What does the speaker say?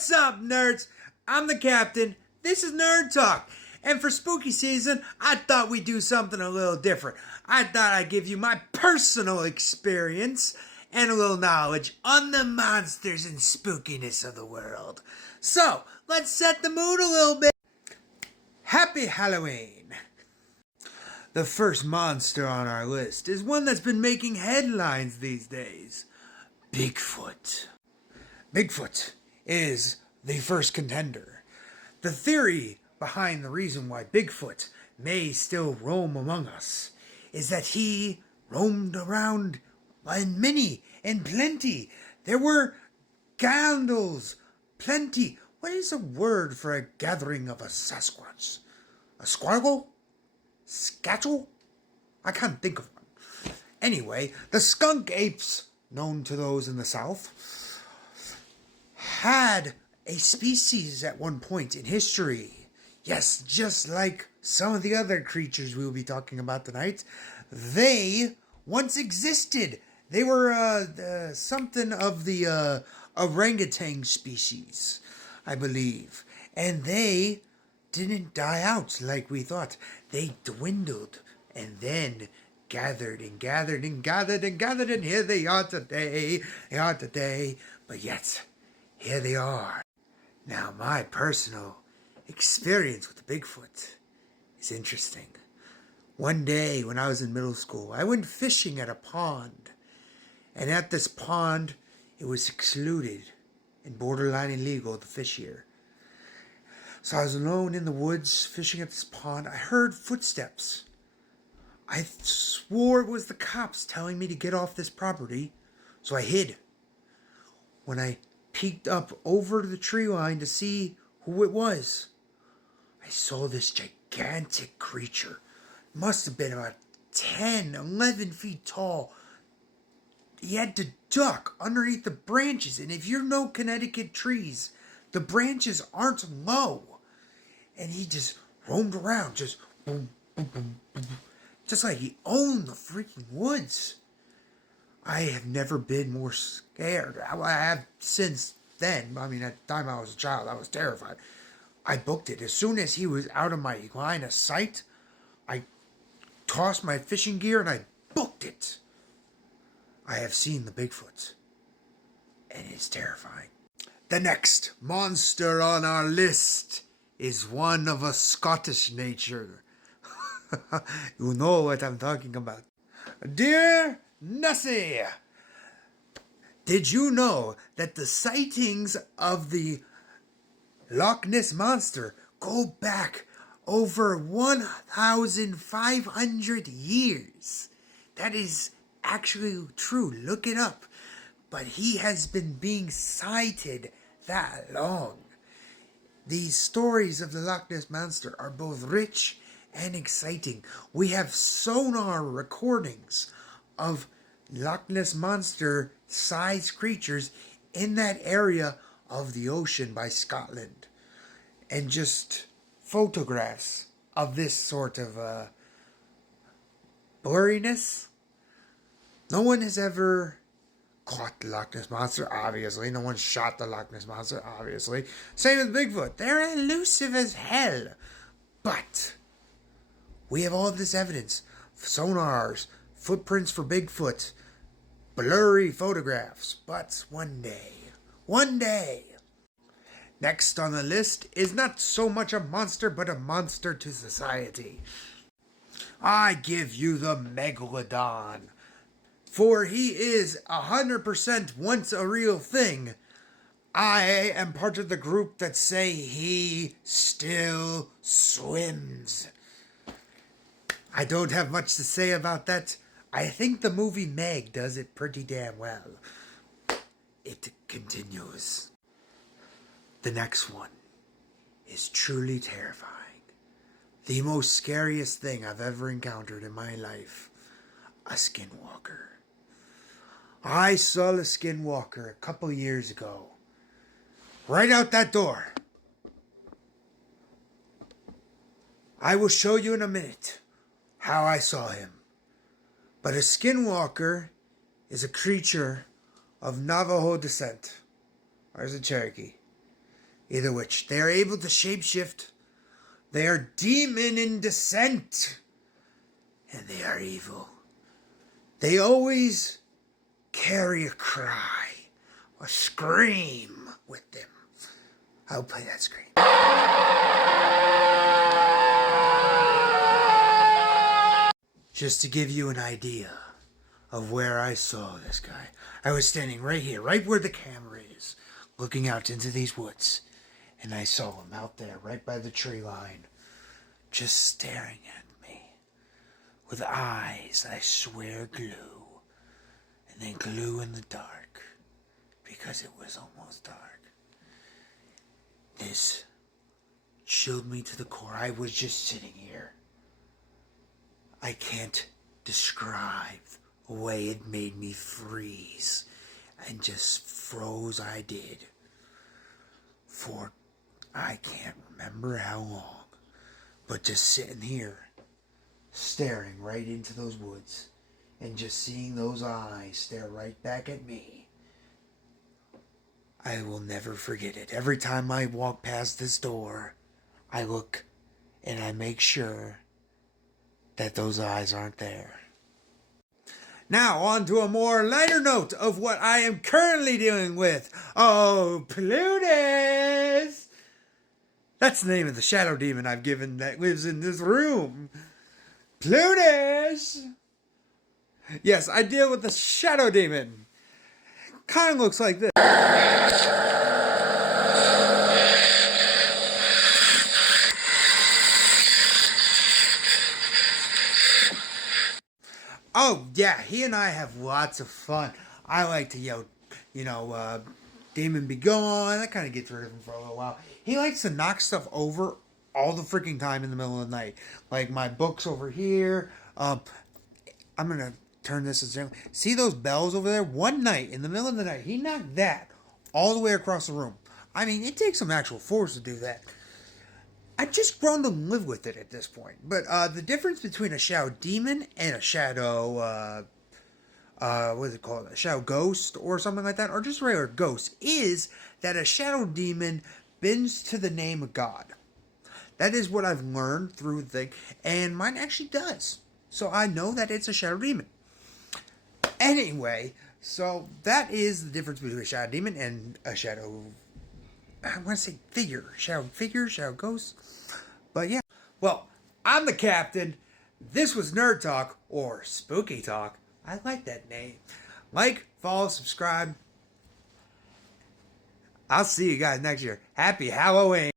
What's up, nerds? I'm the captain. This is Nerd Talk. And for spooky season, I thought we'd do something a little different. I thought I'd give you my personal experience and a little knowledge on the monsters and spookiness of the world. So, let's set the mood a little bit. Happy Halloween! The first monster on our list is one that's been making headlines these days. Bigfoot. Bigfoot is the first contender. The theory behind the reason why Bigfoot may still roam among us is that he roamed around in many and plenty. There were candles, plenty. What is a word for a gathering of a Sasquatch? A squaggle? Scatchel? I can't think of one. Anyway, the skunk apes, known to those in the South, had a species at one point in history. Yes, just like some of the other creatures we will be talking about tonight, they once existed. They were something of the orangutan species, I believe. And they didn't die out like we thought. They dwindled and then gathered and gathered and gathered and gathered, and here they are today. But yet, here they are. Now, my personal experience with Bigfoot is interesting. One day when I was in middle school, I went fishing at a pond. And at this pond, it was excluded and borderline illegal to fish here. So I was alone in the woods fishing at this pond. I heard footsteps. I swore it was the cops telling me to get off this property, so I hid. When I peeked up over the tree line to see who it was, I saw this gigantic creature. It must have been about 10, 11 feet tall. He had to duck underneath the branches, and if you know Connecticut trees, the branches aren't low. And he just roamed around, just boom, boom, boom, boom, just like he owned the freaking woods. I have never been more scared. I have since then. I mean, at the time I was a child, I was terrified. I booked it. As soon as he was out of my line of sight, I tossed my fishing gear and I booked it. I have seen the Bigfoot, and it's terrifying. The next monster on our list is one of a Scottish nature. You know what I'm talking about. Dear Nessie, did you know that the sightings of the Loch Ness Monster go back over 1,500 years? That is actually true. Look it up. But he has been being sighted that long. These stories of the Loch Ness Monster are both rich and exciting. We have sonar recordings of Loch Ness Monster sized creatures in that area of the ocean by Scotland, and just photographs of this sort of blurriness. No one has ever caught the Loch Ness Monster, obviously. No one shot the Loch Ness Monster, obviously. Same with Bigfoot. They're elusive as hell. But we have all of this evidence. Sonars, footprints for Bigfoot, blurry photographs. But one day. Next on the list is not so much a monster, but a monster to society. I give you the Megalodon. For he is 100% once a real thing. I am part of the group that say he still swims. I don't have much to say about that. I think the movie Meg does it pretty damn well. It continues. The next one is truly terrifying. The most scariest thing I've ever encountered in my life. A skinwalker. I saw a skinwalker a couple years ago. Right out that door. I will show you in a minute how I saw him. But a skinwalker is a creature of Navajo descent. Or is it Cherokee? Either which, they are able to shapeshift. They are demon in descent. And they are evil. They always carry a cry, a scream with them. I'll play that scream. Just to give you an idea of where I saw this guy. I was standing right here, right where the camera is, looking out into these woods. And I saw him out there, right by the tree line, just staring at me. With eyes that I swear glue. And then glue in the dark. Because it was almost dark. This chilled me to the core. I was just sitting here. I can't describe the way it made me freeze. And just froze I did. For I can't remember how long. But just sitting here, staring right into those woods. And just seeing those eyes stare right back at me. I will never forget it. Every time I walk past this door, I look and I make sure that those eyes aren't there. Now, on to a more lighter note of what I am currently dealing with. Oh, Plutus! That's the name of the shadow demon I've given that lives in this room. Plutus! Yes, I deal with the shadow demon. Kind of looks like this. Oh, yeah, he and I have lots of fun. I like to yell, demon be gone. That kind of gets rid of him for a little while. He likes to knock stuff over all the freaking time in the middle of the night. Like my books over here. I'm going to turn this as gently. See those bells over there? One night, in the middle of the night, he knocked that all the way across the room. I mean, it takes some actual force to do that. I've just grown to live with it at this point. But the difference between a shadow demon and a shadow, what is it called? A shadow ghost or something like that, or just a regular ghost, is that a shadow demon bends to the name of God. That is what I've learned through the thing, and mine actually does. So I know that it's a shadow demon. Anyway, so that is the difference between a shadow demon and a shadow, I want to say figure, shadow ghost. But yeah, well, I'm the captain. This was Nerd Talk, or Spooky Talk. I like that name. Like, follow, subscribe. I'll see you guys next year. Happy Halloween.